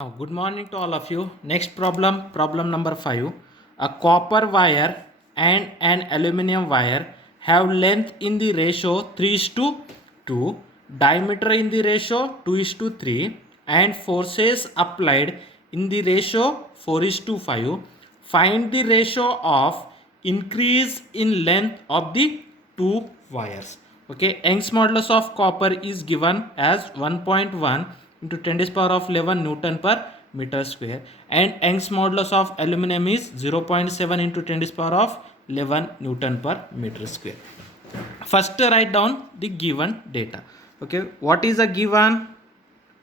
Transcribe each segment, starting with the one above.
Now, good morning to all of you. Next problem, problem number 5. A copper wire and an aluminum wire have length in the ratio 3 is to 2, diameter in the ratio 2 is to 3, and forces applied in the ratio 4 is to 5. Find the ratio of increase in length of the two wires. Okay, Young's modulus of copper is given as 1.1 into 10 to the power of 11 Newton per meter square, and Young's modulus of aluminum is 0.7 into 10 to the power of 11 Newton per meter square. First write down the given data. Okay, what is a given?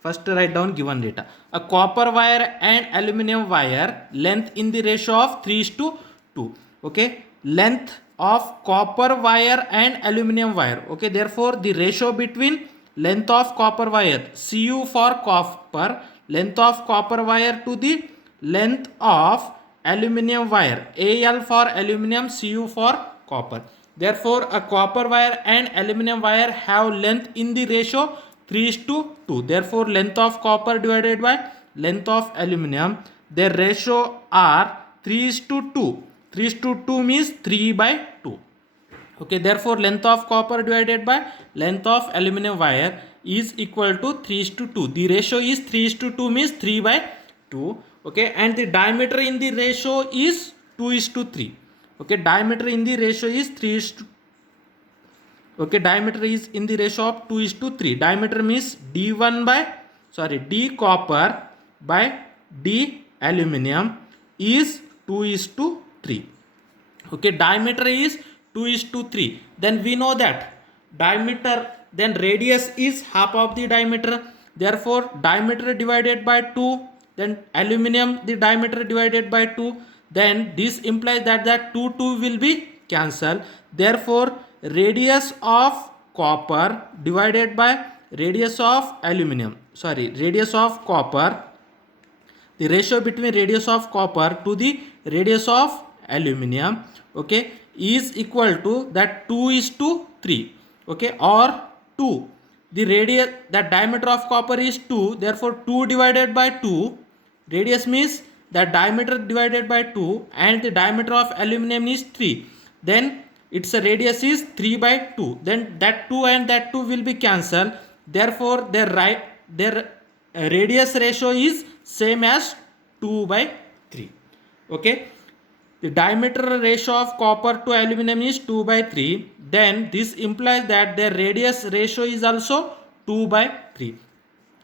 First write down given data. A copper wire and aluminum wire length in the ratio of 3 is to 2. Okay, length of copper wire and aluminum wire. Okay, therefore the ratio between length of copper wire, Cu for copper, length of copper wire to the length of aluminum wire, Al for aluminum, Cu for copper. Therefore a copper wire and aluminum wire have length in the ratio 3 is to 2. Therefore length of copper divided by length of aluminum, their ratio are 3 is to 2. 3 is to 2 means 3 by 2. Okay, therefore length of copper divided by length of aluminum wire is equal to 3 is to 2. The ratio is 3 is to 2 means 3 by 2. Okay, and the diameter in the ratio is 2 is to 3. Okay, diameter in the ratio is 3 is to, okay, diameter is in the ratio of 2 is to 3. Diameter means d copper by d aluminum is 2 is to 3. Okay, diameter is 2 is to 3. Then we know that diameter, then radius is half of the diameter. Therefore diameter divided by 2, then aluminum the diameter divided by 2, then this implies that 2 will be cancelled. Therefore radius of copper divided by radius of radius of copper, the ratio between radius of copper to the radius of aluminum, okay, is equal to that 2 is to 3. Okay, or 2, the radius, that diameter of copper is 2, therefore 2 divided by 2, radius means the diameter divided by 2, and the diameter of aluminum is 3, then its radius is 3 by 2, then that 2 and that 2 will be cancelled. Therefore their radius ratio is same as 2 by 3. Okay, the diameter ratio of copper to aluminum is 2 by 3, then this implies that their radius ratio is also 2 by 3.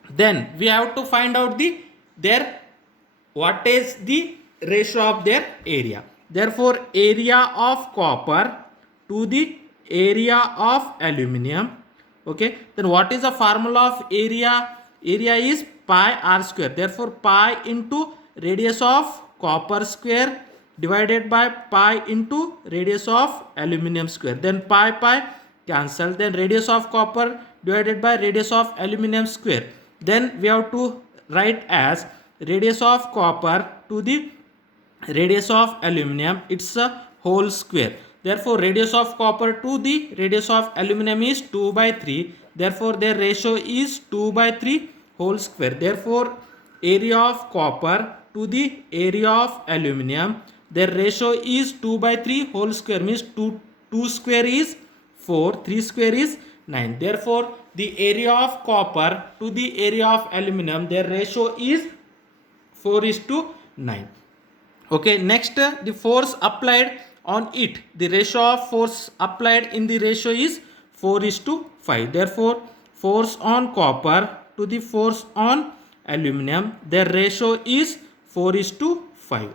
Then we have to find out what is the ratio of their area. Therefore area of copper to the area of aluminum. Okay, then what is the formula of area? Area is pi r square. Therefore pi into radius of copper square divided by pi into radius of aluminum square. Then pi cancel. Then radius of copper divided by radius of aluminum square. Then we have to write as radius of copper to the radius of aluminum, it's a whole square. Therefore radius of copper to the radius of aluminum is 2 by 3. Therefore their ratio is 2 by 3 whole square. Therefore area of copper to the area of aluminum, their ratio is 2 by 3 whole square, means 2 square is 4, 3 square is 9. Therefore the area of copper to the area of aluminum, their ratio is 4 is to 9. Okay, next the force applied on it, the ratio of force applied in the ratio is 4 is to 5. Therefore force on copper to the force on aluminum, their ratio is 4 is to 5.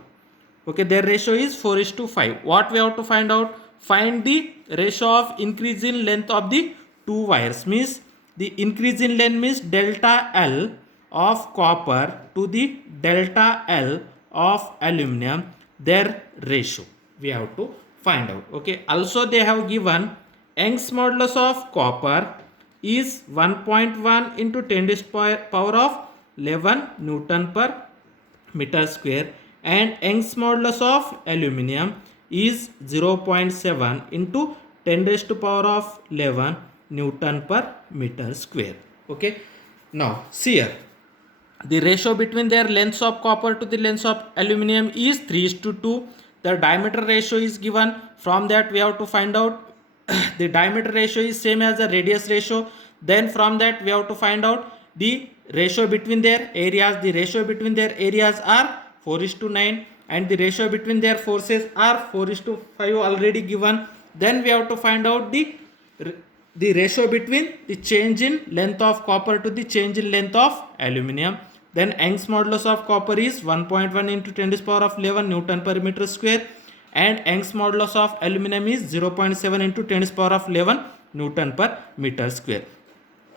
Okay, their ratio is 4 is to 5. What we have to find out? Find the ratio of increase in length of the two wires, means the increase in length means delta L of copper to the delta L of aluminum, their ratio we have to find out. Okay, also they have given Young's modulus of copper is 1.1 into 10 to the power of 11 Newton per meter square, and Young's modulus of aluminum is 0.7 into 10 to the power of 11 Newton per meter square. Okay, now see here, The ratio between their lengths of copper to the lengths of aluminum is 3:2. The diameter ratio is given. From that we have to find out the diameter ratio is same as the radius ratio. Then from that we have to find out the ratio between their areas. The ratio between their areas are 4:9, and the ratio between their forces are 4:5 already given. Then we have to find out the ratio between the change in length of copper to the change in length of aluminum. Then Young's modulus of copper is 1.1 into 10 to the power of 11 Newton per meter square, and Young's modulus of aluminum is 0.7 into 10 to the power of 11 Newton per meter square.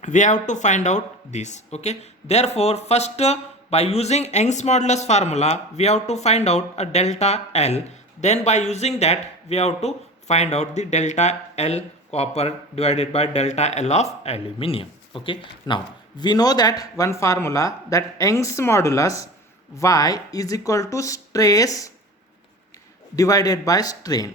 We have to find out this. Okay, therefore first by using Young's modulus formula we have to find out a delta L. Then by using that we have to find out the delta L copper divided by delta L of aluminum. Okay, now we know that one formula, that Young's modulus Y is equal to stress divided by strain.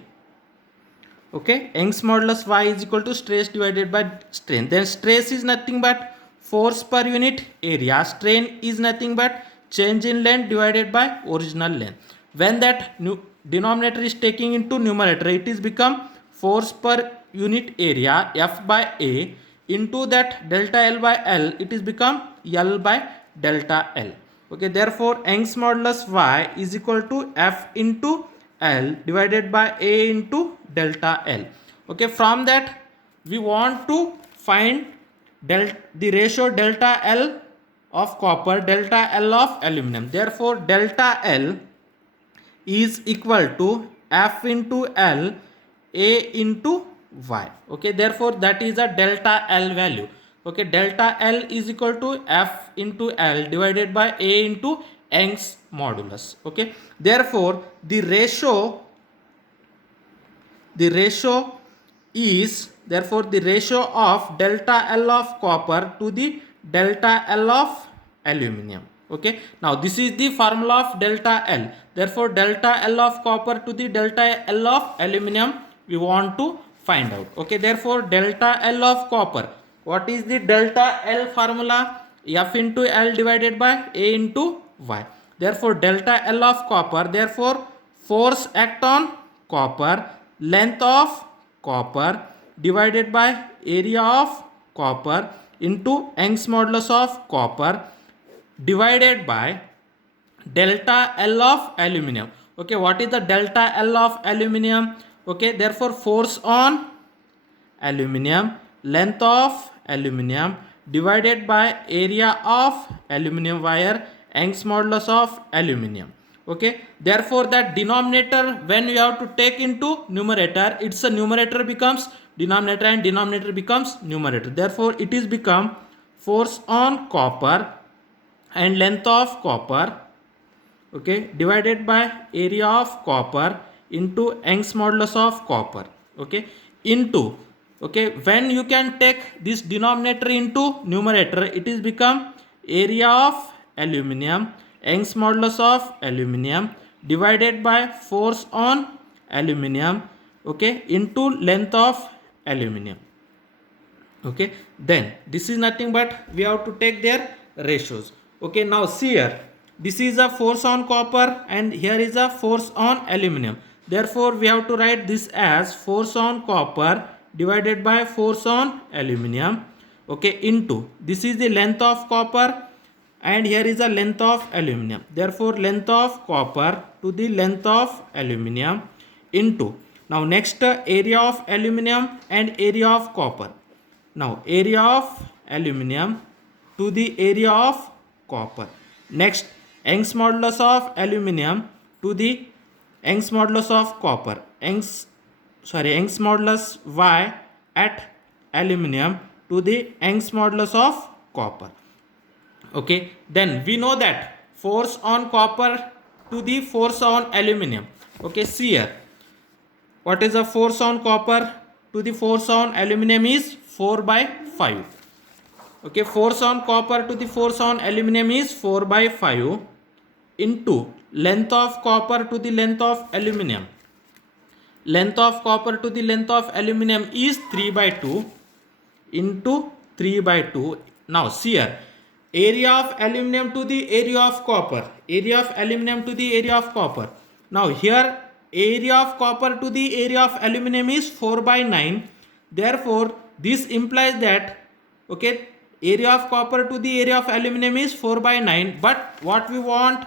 Okay, Young's modulus Y is equal to stress divided by strain. Then stress is nothing but force per unit area. Strain is nothing but change in length divided by original length. When that denominator is taking into numerator, it is become force per unit area F by A into that delta L by L, it is become L by delta L. Okay, therefore Young's modulus Y is equal to F into L divided by A into delta L. Okay, from that we want to find the ratio delta L of copper, delta L of aluminum. Therefore delta L is equal to F into L A into Y. Okay, therefore that is a delta L value. Okay, delta L is equal to F into L divided by A into Young's modulus. Okay, therefore the ratio is, therefore the ratio of delta L of copper to the delta L of aluminum. Okay, now this is the formula of delta L. Therefore delta L of copper to the delta L of aluminum we want to find out. Okay, therefore delta L of copper, what is the delta L formula? F into L divided by A into Y. Therefore delta L of copper, therefore force act on copper, length of copper divided by area of copper into Young's modulus of copper divided by delta L of aluminum. Okay, what is the delta L of aluminum? Okay, therefore force on aluminum, length of aluminum divided by area of aluminum wire, Young's modulus of aluminum. Okay, therefore that denominator, when you have to take into numerator, it's a numerator becomes denominator and denominator becomes numerator. Therefore it is become force on copper and length of copper, okay, divided by area of copper into Young's modulus of copper. Okay, into, okay, when you can take this denominator into numerator, it is become area of aluminum, Young's modulus of aluminum divided by force on aluminum, okay, into length of aluminum. Okay, then this is nothing but we have to take their ratios. Okay, now see here, this is a force on copper and here is a force on aluminum. Therefore we have to write this as force on copper divided by force on aluminum, okay, into, this is the length of copper and here is the length of aluminum. Therefore length of copper to the length of aluminum into, now next area of aluminum and area of copper. Now area of aluminum to the area of copper. Next Young's modulus of aluminum to the Young's modulus of copper. Young's modulus Y at aluminum to the Young's modulus of copper. Okay, then we know that force on copper to the force on aluminum. Okay, see here, what is the force on copper to the force on aluminum is 4 by 5. Okay, force on copper to the force on aluminum is 4 by 5 into length of copper to the length of aluminum. Length of copper to the length of aluminum is 3 by 2 into 3 by 2. Now see here, area of aluminum to the area of copper, area of aluminum to the area of copper. Now here area of copper to the area of aluminum is 4 by 9. Therefore this implies that, okay, area of copper to the area of aluminum is 4 by 9, but what we want,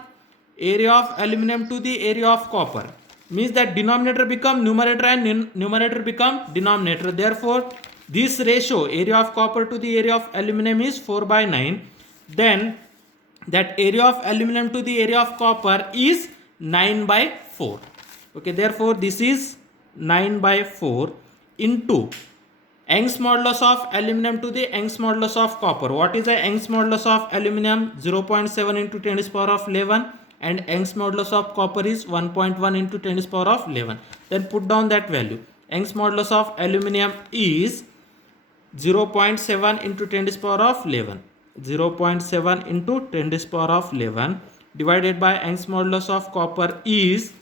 area of aluminum to the area of copper, means that denominator become numerator and numerator become denominator. Therefore this ratio, area of copper to the area of aluminum is 4 by 9. Then that area of aluminum to the area of copper is 9 by 4. Okay, therefore this is 9 by 4 into Young's modulus of aluminum to the Young's modulus of copper. What is the Young's modulus of aluminum? 0.7 into 10 to the power of 11, and Young's modulus of copper is 1.1 into 10 to the power of 11. Then put down that value. Young's modulus of aluminum is 0.7 into 10 to the power of 11. 0.7 into 10 to the power of 11 divided by Young's modulus of copper is,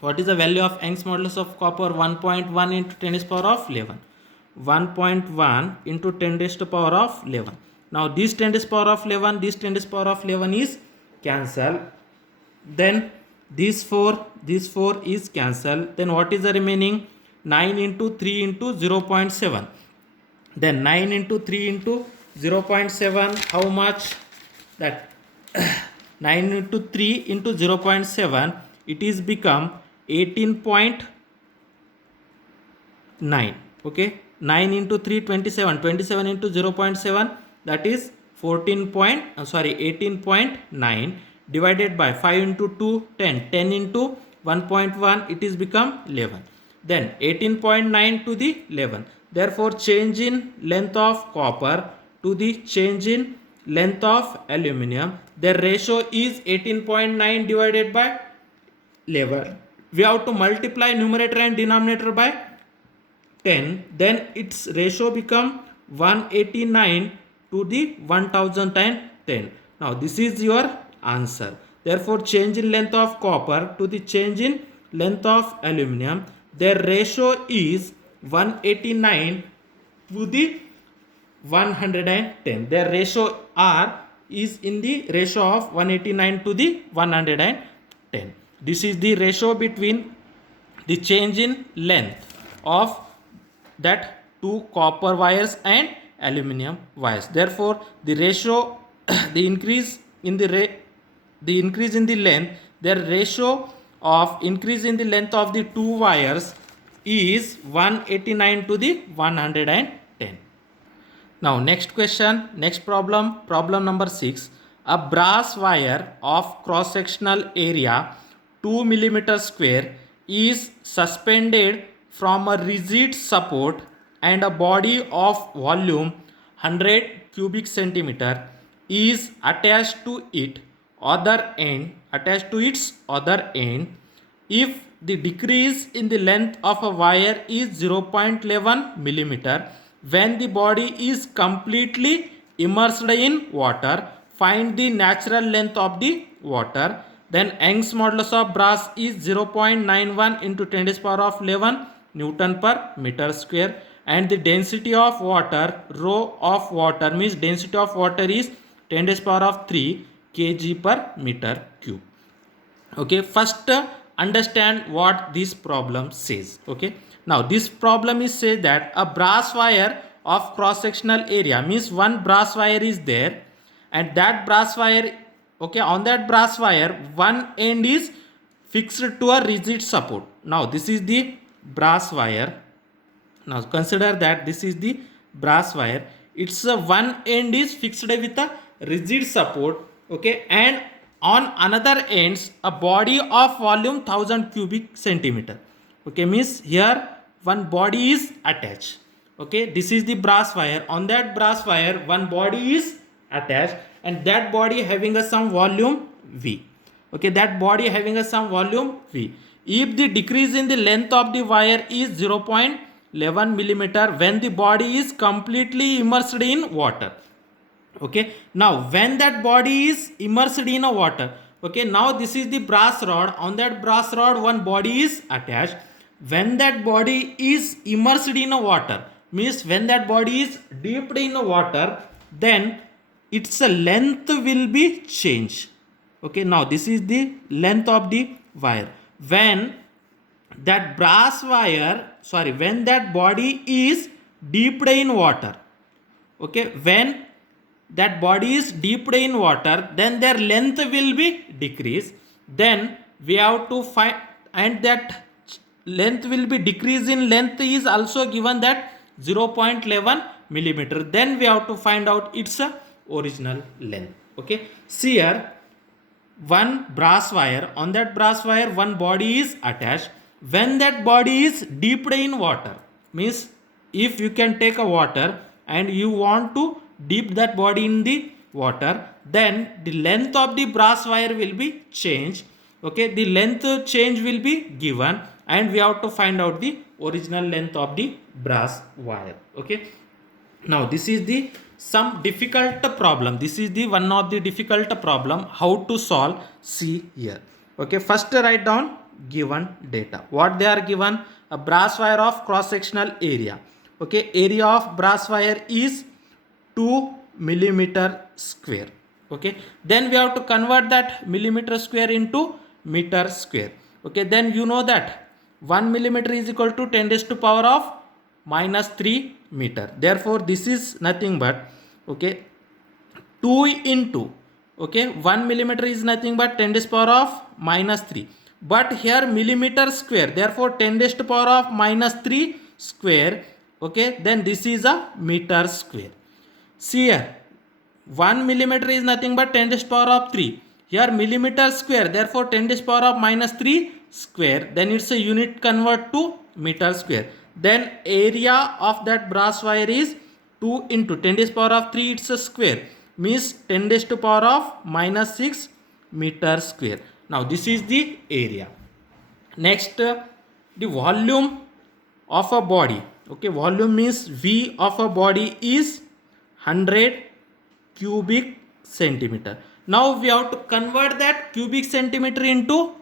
what is the value of Young's modulus of copper? 1.1 into 10 to the power of 11. 1.1 into 10 raised to the power of 11. Now this 10 to the power of 11, this 10 to the power of 11 is cancelled. Then this 4 is cancelled. Then what is the remaining? 9 into 3 into 0.7. Then 9 into 3 into 0.7, how much? That 9 into 3 into 0.7, it is become 18.9. okay, 9 into 3, 27, 27 into 0.7, that is 18.9 divided by 5 into 2, 10, 10 into 1.1, it is become 11. Then 18.9 to the 11. Therefore change in length of copper to the change in length of aluminum, the ratio is 18.9 divided by 11. We have to multiply numerator and denominator by 10, then its ratio become 189 to the 1010. Now this is your answer. Therefore change in length of copper to the change in length of aluminum, their ratio is 189 to the 110. Their ratio R is in the ratio of 189 to the 110. This is the ratio between the change in length of that two copper wires and aluminum wires. Therefore the ratio the increase in the length, their ratio of increase in the length of the two wires is 189 to the 110. Now next question, next problem, problem number 6. A brass wire of cross sectional area 2 mm square is suspended from a rigid support and a body of volume 100 cubic centimeter is attached to its other end. If the decrease in the length of a wire is 0.11 millimeter when the body is completely immersed in water, find the natural length of the water. Then Young's modulus of brass is 0.91 into 10 to the power of 11 Newton per meter square, and the density of water, rho of water, means density of water is 10 to the power of 3 kg per meter cube. Okay, first understand what this problem says. Okay, now this problem is say that a brass wire of cross sectional area, means one brass wire is there, and that brass wire, okay, on that brass wire one end is fixed to a rigid support. Now this is the brass wire. Now consider that this is the brass wire, its one end is fixed with a rigid support, okay, and on another ends a body of volume 1000 cubic centimeter, okay, means here one body is attached. Okay, this is the brass wire, on that brass wire one body is attached, and that body having a some volume V. Okay, that body having a some volume V. If the decrease in the length of the wire is 0.11 millimeter when the body is completely immersed in water. Okay, now when that body is immersed in a water, okay, now this is the brass rod, on that brass rod one body is attached. When that body is immersed in a water, means when that body is dipped in water, then its length will be changed. Okay, now this is the length of the wire. When that brass wire, sorry, when that body is dipped in water, okay, when that body is dipped in water, then their length will be decreased. Then we have to find, and that length will be decreased in length is also given that 0.11 millimeter. Then we have to find out its original length. Okay, see here, one brass wire, on that brass wire one body is attached. When that body is dipped in water, means if you can take a water and you want to dip that body in the water, then the length of the brass wire will be changed. Okay, the length change will be given, and we have to find out the original length of the brass wire. Okay, now this is the some difficult problem. This is the one of the difficult problem how to solve. See here. Okay, first write down given data. What they are given? A brass wire of cross sectional area. Okay, area of brass wire is 2 millimeter square. Okay, then we have to convert that millimeter square into meter square. Okay, then you know that 1 millimeter is equal to 10 raised to power of minus 3 meter. Therefore this is nothing but, okay, 2 into, okay, 1 millimeter is nothing but 10 raised to power of minus 3, but here millimeter square, therefore 10 raised to power of minus 3 square. Okay, then this is a meter square. See here, 1 millimeter is nothing but 10 raised to power of 3. Here millimeter square, therefore 10 raised to power of minus 3 square. Then it's a unit convert to meter square. Then area of that brass wire is 2 into 10 raised to power of 3, it's a square, means 10 raised to power of minus 6 meter square. Now this is the area. Next, the volume of a body. Okay, volume means V of a body is 100 cubic centimeter. Now we have to convert that cubic centimeter into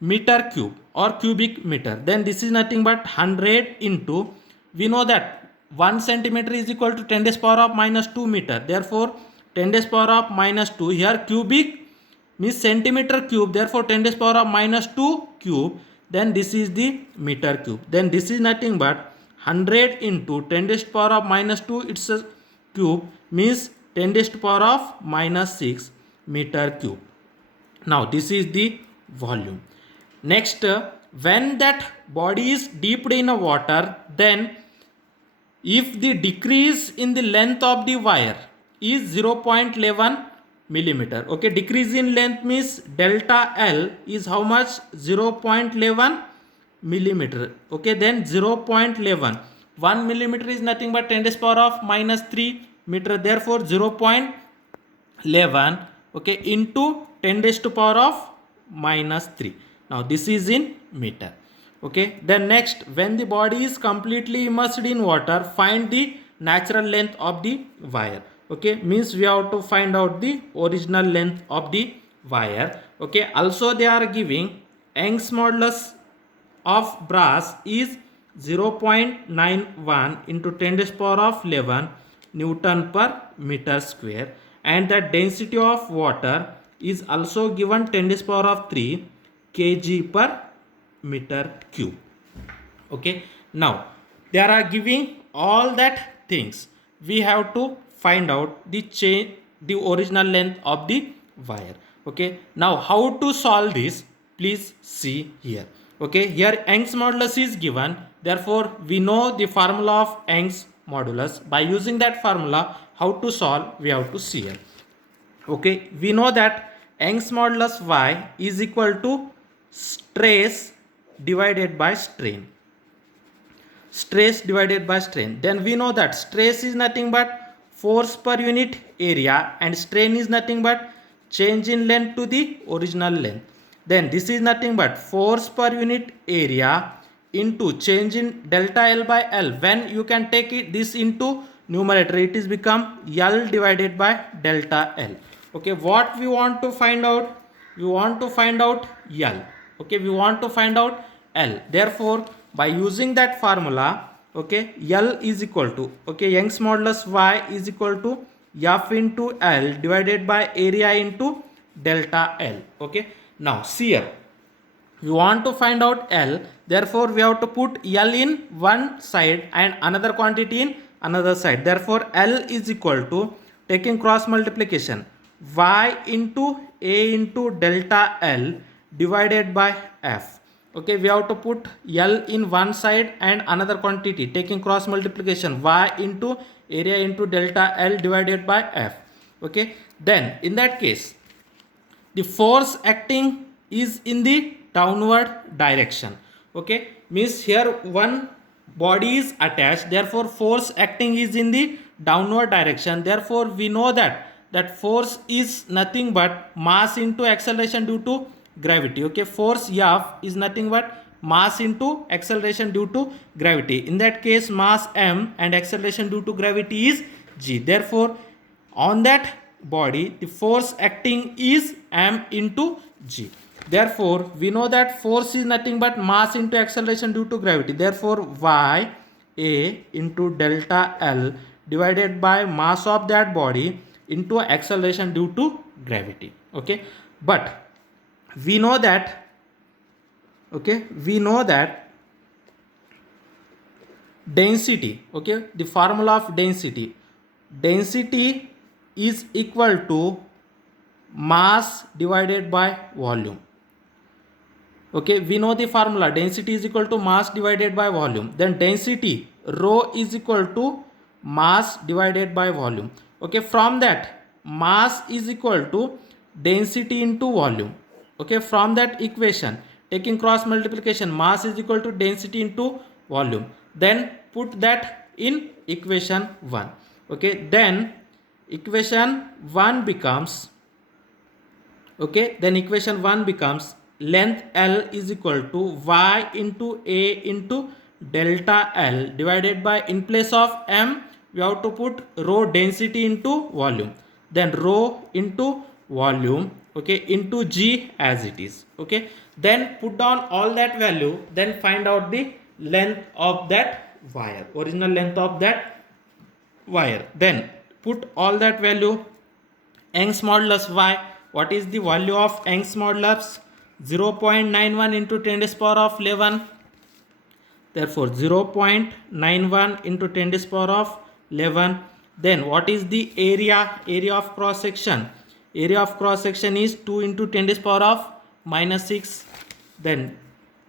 meter cube or cubic meter. Then this is nothing but 100 into, we know that 1 centimeter is equal to 10 raised to power of minus 2 meter. Therefore 10 raised to power of minus 2, here cubic means centimeter cube, therefore 10 raised to power of minus 2 cube. Then this is the meter cube. Then this is nothing but 100 into 10 raised to power of minus 2, it's a cube, means 10 raised to power of minus 6 meter cube. Now this is the volume. Next, when that body is dipped in a water, then if the decrease in the length of the wire is 0.11 millimeter, okay, decrease in length means delta L is how much? 0.11 millimeter. Okay, then 0.11, 1 millimeter is nothing but 10 raised to power of minus 3 meter. Therefore 0.11, okay, into 10 raised to power of minus 3. Now this is in meter. Okay, then next, when the body is completely immersed in water, find the natural length of the wire. Okay, means we have to find out the original length of the wire. Okay, also they are giving Young's modulus of brass is 0.91 into 10 raised to power of 11 Newton per meter square, and the density of water is also given 10 raised to power of 3 kg per meter cube. Okay, now they are giving all that things. We have to find out the original length of the wire. Okay, now how to solve this? Please see here. Okay, here Young's modulus is given. Therefore, we know the formula of Young's modulus. By using that formula, how to solve? We have to see here. Okay, we know that Young's modulus Y is equal to stress divided by strain. Stress divided by strain. Then we know that stress is nothing but force per unit area, and strain is nothing but change in length to the original length. Then this is nothing but force per unit area into change in delta L by L. When you can take this into numerator, it is become L divided by delta L. Okay, what we want to find out? We want to find out L. Okay, we want to find out L. Therefore, by using that formula, okay, L is equal to, okay, Young's modulus Y is equal to F into L divided by area into delta L. Okay. Now see here, we want to find out L, therefore we have to put L in one side and another quantity in another side. Therefore L is equal to, taking cross multiplication, Y into A into delta L divided by F. Okay, we have to put L in one side and another quantity, taking cross multiplication, Y into area into delta L divided by F. Okay, then in that case the force acting is in the downward direction. Okay, means here one body is attached, therefore force acting is in the downward direction. Therefore we know that force is nothing but mass into acceleration due to gravity. Okay, force F is nothing but mass into acceleration due to gravity. In that case mass M and acceleration due to gravity is G. Therefore on that body the force acting is M into G. Therefore we know that force is nothing but mass into acceleration due to gravity. Therefore Y A into delta L divided by mass of that body into acceleration due to gravity. Okay, but we know that, okay, we know that density, okay, the formula of density is equal to mass divided by volume. Okay, we know the formula, density is equal to mass divided by volume. Then density rho is equal to mass divided by volume. Okay, from that mass is equal to density into volume. Okay, from that equation, taking cross multiplication, mass is equal to density into volume. Then put that in equation 1. Okay, then equation 1 becomes, okay, then equation 1 becomes length L is equal to Y into A into delta L divided by, in place of M we have to put rho density into volume, then rho into volume, okay, into G as it is. Okay, then put down all that value, then find out the length of that wire, original length of that wire. Then put all that value, Young's modulus Y. What is the value of Young's modulus? 0.91 into 10 to the power of 11. Therefore 0.91 into 10 to the power of 11. Then what is the area of cross section? Area of cross section is 2 into 10 to the power of minus 6. Then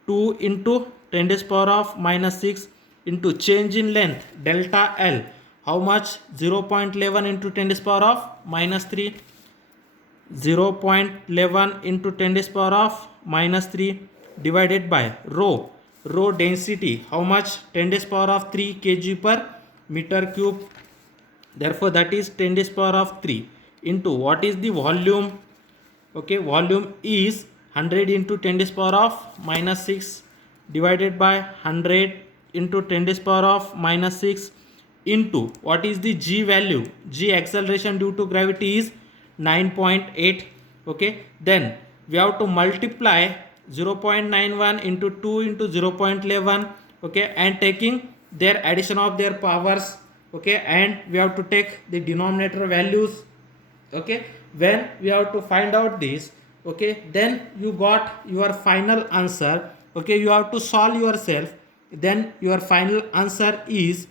2 into 10 to the power of minus 6 into change in length delta L. How much? 0.11 into 10 to the power of minus 3. 0.11 into 10 to the power of minus 3 divided by rho density. How much? 10 to the power of 3 kg per meter cube. Therefore that is 10 to the power of 3 into what is the volume? Okay, volume is 100 into 10 to the power of minus 6 divided by 100 into 10 to the power of minus 6 into what is the G value? G, acceleration due to gravity, is 9.8. Okay, then we have to multiply 0.91 into 2 into 0.11. Okay, and taking their addition of their powers. Okay, and we have to take the denominator values. Okay, when we have to find out this, okay, then you got your final answer. Okay, you have to solve yourself, then your final answer is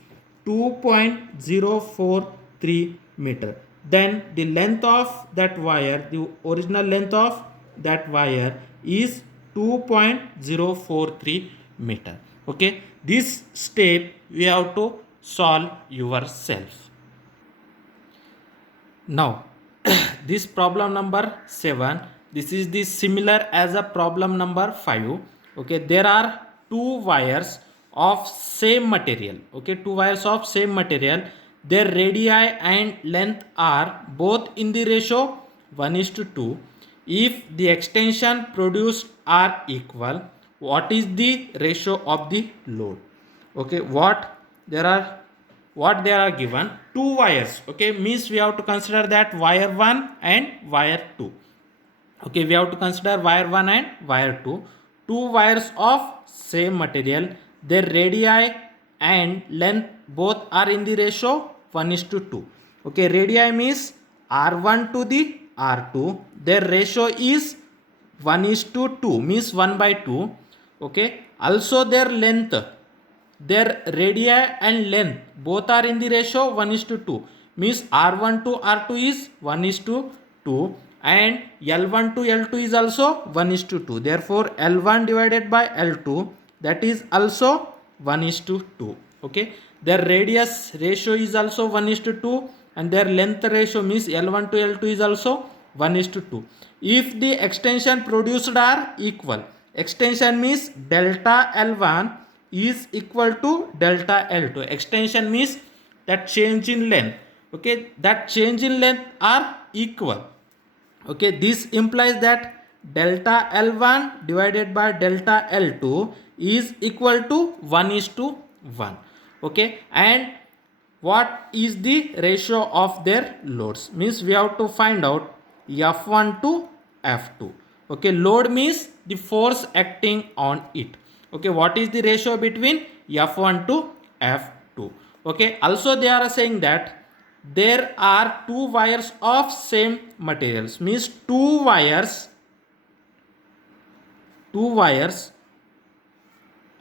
2.043 meter. Then the length of that wire, the original length of that wire is 2.043 meter. Okay, this step we have to solve yourself. Now this problem number 7, this is the similar as a problem number 5. Okay, there are two wires of same material. Okay, two wires of same material, their radii and length are both in the ratio 1:2. If the extension produced are equal, what is the ratio of the load? Okay, what they are given? Two wires. Okay, means we have to consider that wire 1 and wire 2. Okay, we have to consider wire 1 and wire 2. Two wires of same material, their radii and length both are in the ratio 1:2. Okay, radii means R1 to the R2. Their ratio is 1:2, means 1 by 2. Okay, also their length, their radii and length both are in the ratio 1:2, means R1 to R2 is 1:2 and L1 to L2 is also 1:2. Therefore L1 divided by L2, that is also 1:2. Okay, their radius ratio is also 1:2 and their length ratio means L1 to L2 is also 1:2. If the extension produced are equal, extension means delta L1 is equal to delta L2. Extension means that change in length. Okay, that change in length are equal. Okay, this implies that delta L1 divided by delta L2 is equal to 1:1. Okay, and what is the ratio of their loads? Means we have to find out F1 to F2. Okay, load means the force acting on it. Okay, what is the ratio between F1 to F2? Okay, also they are saying that there are two wires of same materials, means two wires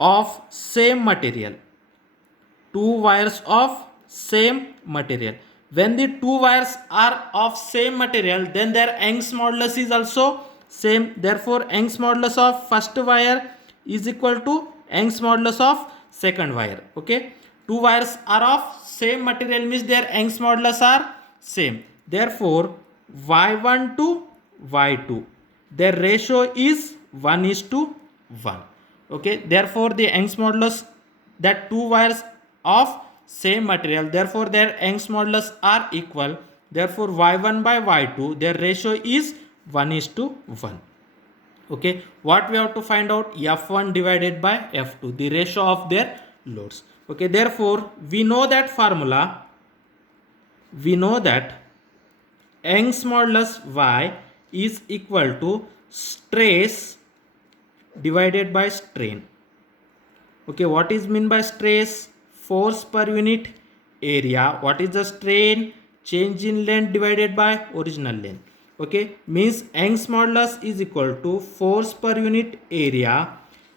of same material, two wires of same material. When the two wires are of same material, then their Young's modulus is also same. Therefore Young's modulus of first wire is equal to Young's modulus of second wire. Okay, two wires are of same material means their Young's modulus are same. Therefore y1 to y2, their ratio is 1:1. Okay, therefore the Young's modulus, that two wires of same material, therefore their Young's modulus are equal. Therefore y1 by y2, their ratio is 1:1. Okay, what we have to find out? F1 divided by F2, the ratio of their loads. Okay, therefore we know that formula. We know that Young's modulus y is equal to stress divided by strain. Okay, what is mean by stress? Force per unit area. What is the strain? Change in length divided by original length. Okay, means Young's modulus is equal to force per unit area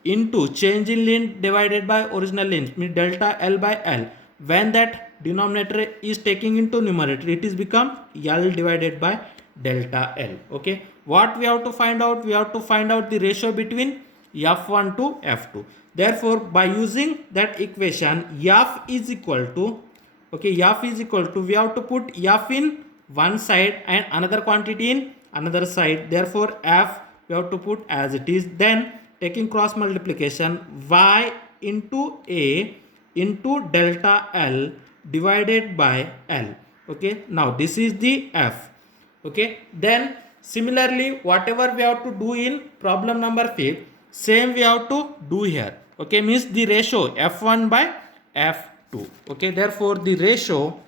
into change in length divided by original length, means delta L by L. When that denominator is taking into numerator, it is become L divided by delta L. Okay, what we have to find out? We have to find out the ratio between F1 to F2. Therefore by using that equation, F is equal to, okay, F is equal to, we have to put F in one side and another quantity in another side. Therefore F we have to put as it is. Then taking cross multiplication, y into A into delta L divided by L. Okay, now this is the F. Okay, then similarly whatever we have to do in problem number 5, same we have to do here. Okay, means the ratio F1 by F2. Okay, therefore the ratio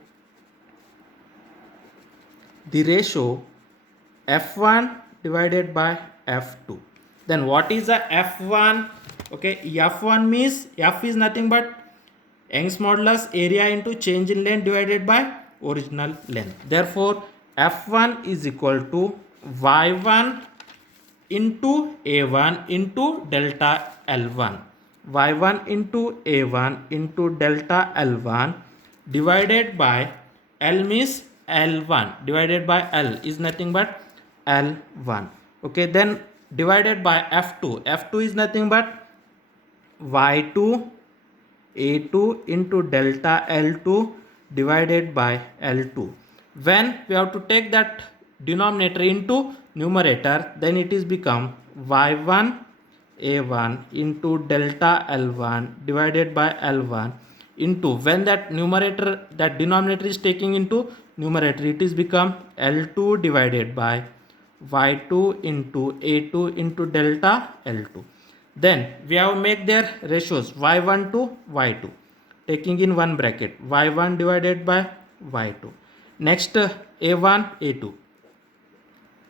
F1 divided by F2. Then what is the F1? Okay, F1 means F is nothing but Young's modulus area into change in length divided by original length. Therefore F1 is equal to y1 into A1 into delta L1. y1 into A1 into delta L1 divided by L means L1 divided by L is nothing but L1. Okay, then divided by F2. F2 is nothing but y2 A2 into delta L2 divided by L2. When we have to take that denominator into numerator, then it is become y1 A1 into delta L1 divided by L1 into, when that numerator, that denominator is taking into numerator, it is become L2 divided by y2 into A2 into delta L2. Then we have make their ratios y1 to y2, taking in one bracket, y1 divided by y2. Next A1 A2,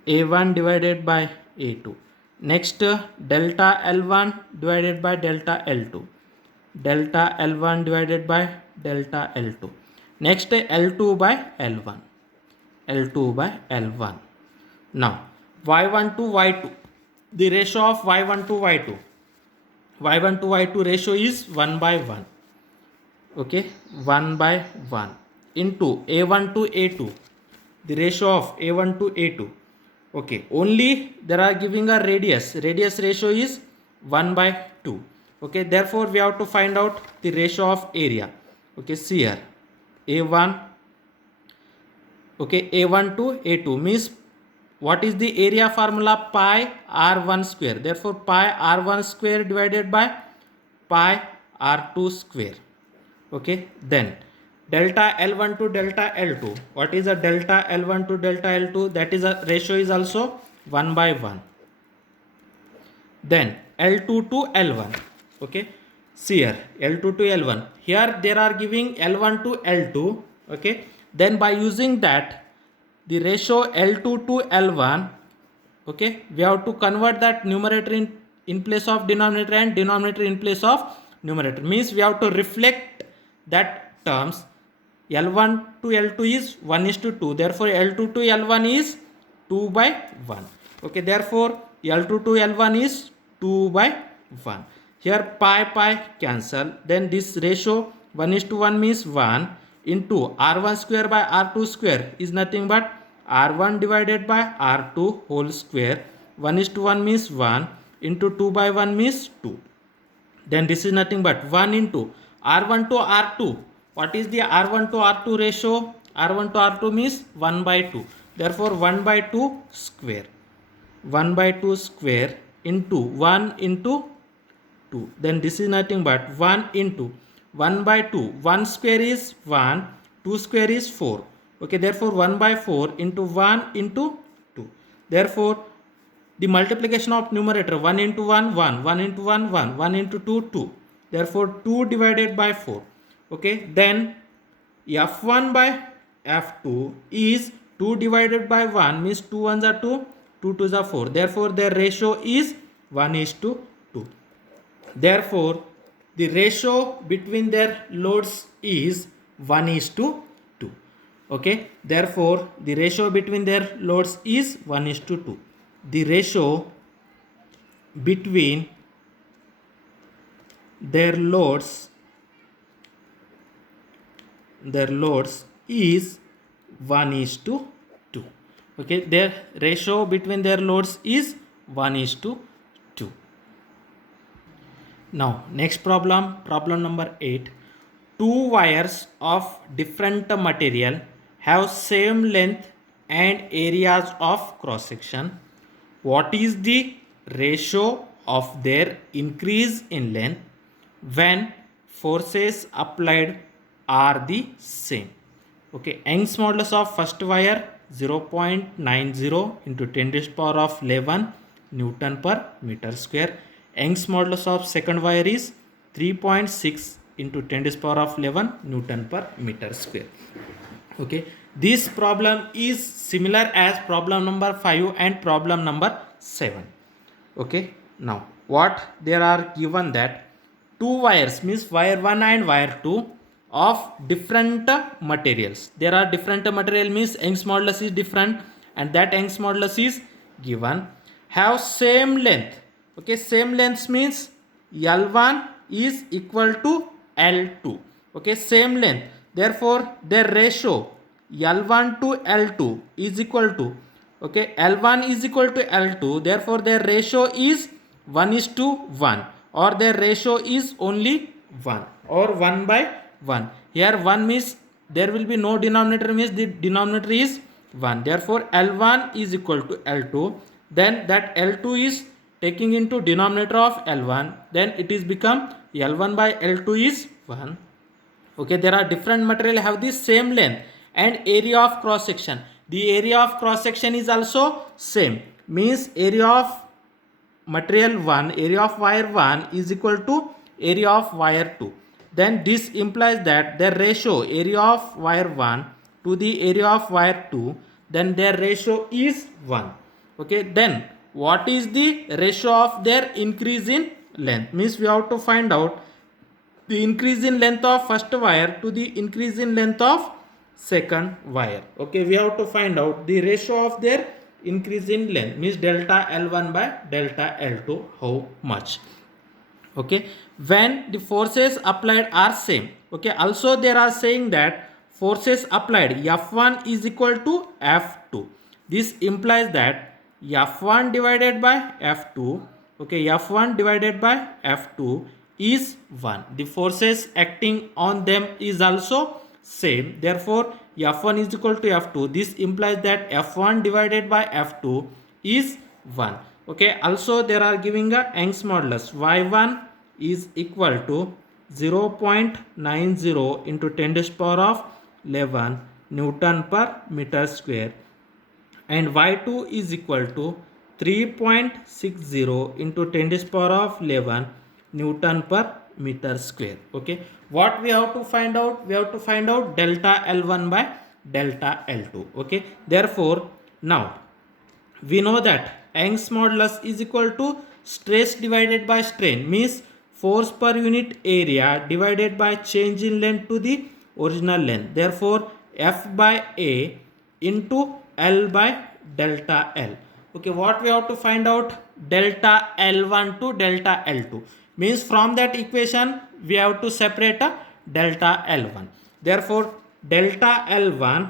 A1 divided by A2. Next delta L1 divided by delta L2, delta L1 divided by delta L2. Next L2 by L1. L2 by L1. Now Y1 to Y2. The ratio of Y1 to Y2. Y1 to Y2 ratio is 1 by 1. Okay, 1 by 1 into A1 to A2. The ratio of A1 to A2. Okay, only there are giving a radius. Radius ratio is 1 by 2. Okay, therefore we have to find out the ratio of area. Okay, see here. A1. Okay, A1 to A2 means what is the area formula? Pi R1 square. Therefore, pi R1 square divided by pi R2 square. Okay, then delta L1 to delta L2. What is a delta L1 to delta L2? That is a ratio is also 1 by 1. Then L2 to L1. Okay, see here L2 to L1. Here they are giving L1 to L2. Okay, then by using that the ratio L2 to L1. Okay, we have to convert that numerator in place of denominator and denominator in place of numerator. Means we have to reflect that terms. L1 to L2 is 1:2. Therefore L2 to L1 is 2 by 1. Okay, therefore L2 to L1 is 2 by 1. Here pi cancel. Then this ratio 1:1 means 1 into R1 square by R2 square is nothing but R1 divided by R2 whole square. 1:1 means 1 into 2 by 1 means 2. Then this is nothing but 1 into R1 to R2. What is the R1 to R2 ratio? R1 to R2 means 1 by 2. Therefore 1 by 2 square. 1 by 2 square into 1 into 2. Then this is nothing but 1 into 1 by 2. 1 square is 1. 2 square is 4. Okay, therefore 1 by 4 into 1 into 2. Therefore the multiplication of numerator 1 into 1 1, 1 into 1 1, 1 into 2 2. Therefore 2 divided by 4. Okay, then F1 by F2 is 2 divided by 1 means 2 ones are 2, 2 twos are 4. Therefore their ratio is 1:2. Therefore the ratio between their loads is 1:2. Okay, therefore the ratio between their loads is 1:2. The ratio between their loads is 1:2. Okay, their ratio between their loads is 1:2. Now next problem number 8. Two wires of different material have same length and areas of cross section. What is the ratio of their increase in length when forces applied are the same? Okay, Young's modulus of first wire 0.90 into 10 to the power of 11 Newton per meter square. Young's modulus of second wire is 3.6 into 10 to the power of 11 Newton per meter square. Okay, this problem is similar as problem number 5 and problem number 7. Okay, now what there are given that two wires means wire 1 and wire 2 of different materials. There are different material means Young's modulus is different and that Young's modulus is given have same length. Okay, same length means L1 is equal to L2. Okay, same length. Therefore their ratio L1 to L2 is equal to, okay, L1 is equal to L2. Therefore their ratio is 1:1 or their ratio is only 1 or 1 by 1. Here 1 means there will be no denominator means the denominator is 1. Therefore L1 is equal to L2. Then that L2 is taking into denominator of L1. Then it is become L1 by L2 is 1. Okay, there are different material have the same length and area of cross section. The area of cross section is also same. Means area of material 1, area of wire 1 is equal to area of wire 2. Then this implies that their ratio area of wire 1 to the area of wire 2, then their ratio is 1. Okay, then what is the ratio of their increase in length? Means we have to find out the increase in length of first wire to the increase in length of second wire. Okay, we have to find out the ratio of their increase in length, means delta L1 by delta L2, how much. Okay, when the forces applied are same. Okay, also they are saying that forces applied F1 is equal to F2. This implies that F1 divided by F2, okay, F1 divided by F2 is 1. The forces acting on them is also same. Therefore, F1 is equal to F2. This implies that F1 divided by F2 is 1. Okay, also they are giving a Young's modulus. Y1 is equal to 0.90 into 10 to the power of 11 Newton per meter square, and y2 is equal to 3.60 into 10 to the power of 11 Newton per meter square. Okay, what we have to find out? We have to find out delta L1 by delta L2. Okay, therefore now we know that Young's modulus is equal to stress divided by strain, means force per unit area divided by change in length to the original length. Therefore, F by A into L by delta L. Okay, what we have to find out? Delta L1 to delta L2. Means from that equation, we have to separate a delta L1. Therefore, delta L1,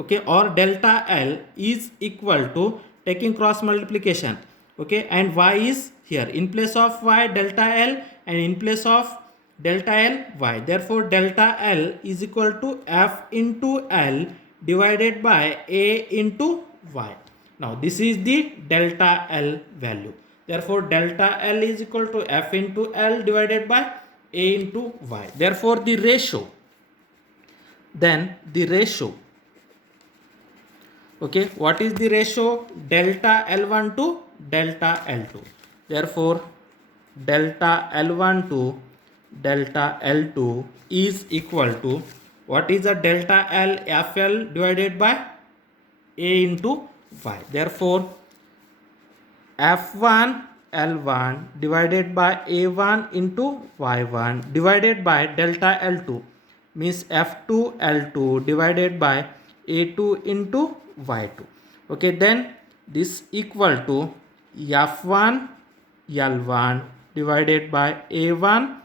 okay, or delta L is equal to, taking cross multiplication, okay, and y is here, in place of y delta L and in place of delta L y. Therefore, delta L is equal to F into L divided by A into y. Now, this is the delta L value. Therefore, delta L is equal to F into L divided by A into y. Therefore, the ratio, okay, what is the ratio? Delta L1 to delta L2. Therefore, delta L1 to delta L2 is equal to, what is the delta L? FL divided by A into y. Therefore, F1 L1 divided by A1 into Y1 divided by delta L2, means F2 L2 divided by A2 into Y2. Okay, then this equal to F1 L1 divided by A1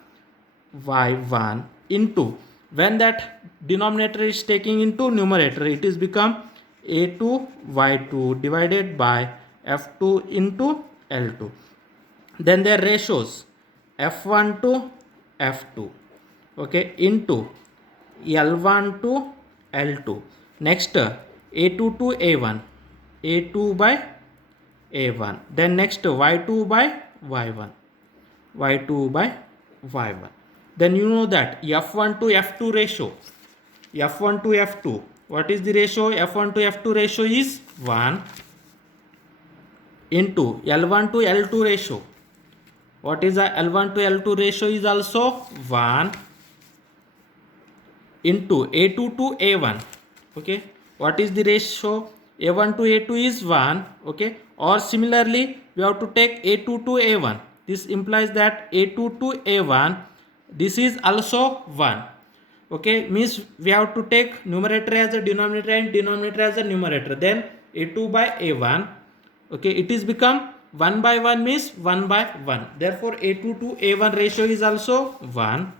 Y1 into, when that denominator is taking into numerator, it is become A2 Y2 divided by F2 into L2. Then their ratios, F1 to F2, okay, into L1 to L2. Next, A2 to A1, A2 by A1. Then next, Y2 by Y1, Y2 by Y1. Then you know that F1 to F2 ratio, F1 to F2, what is the ratio? F1 to F2 ratio is 1 into L1 to L2 ratio. What is the L1 to L2 ratio? Is also 1 into A2 to A1. Okay, what is the ratio? A1 to A2 is 1. Okay, or similarly we have to take A2 to A1. This implies that A2 to A1, this is also 1. Okay, means we have to take numerator as a denominator and denominator as a numerator. Then A2 by A1, okay, it is become 1 by 1, means 1 by 1. Therefore, A2 to A1 ratio is also 1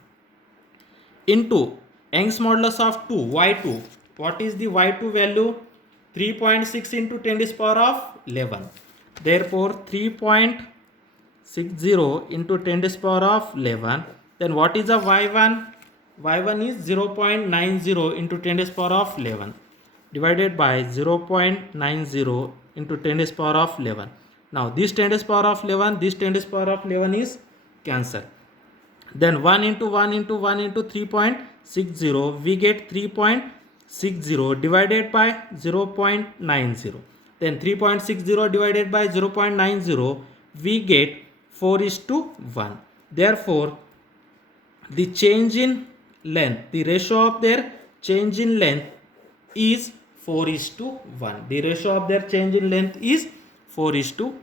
into Young's modulus of 2, Y2. What is the Y2 value? 3.6 into 10 to the power of 11. Therefore, 3.60 into 10 to the power of 11. Then what is the Y1? Y1 is 0.90 into 10 to the power of 11 divided by 0.90 into 10 to the power of 11. Now this 10 to the power of 11, this 10 to the power of 11 is cancelled. Then 1 into 1 into 1 into 3.60, we get 3.60 divided by 0.90. Then 3.60 divided by 0.90, we get 4:1. Therefore, the change in length, the ratio of their change in length is 4:1. The ratio of their change in length is 4:1.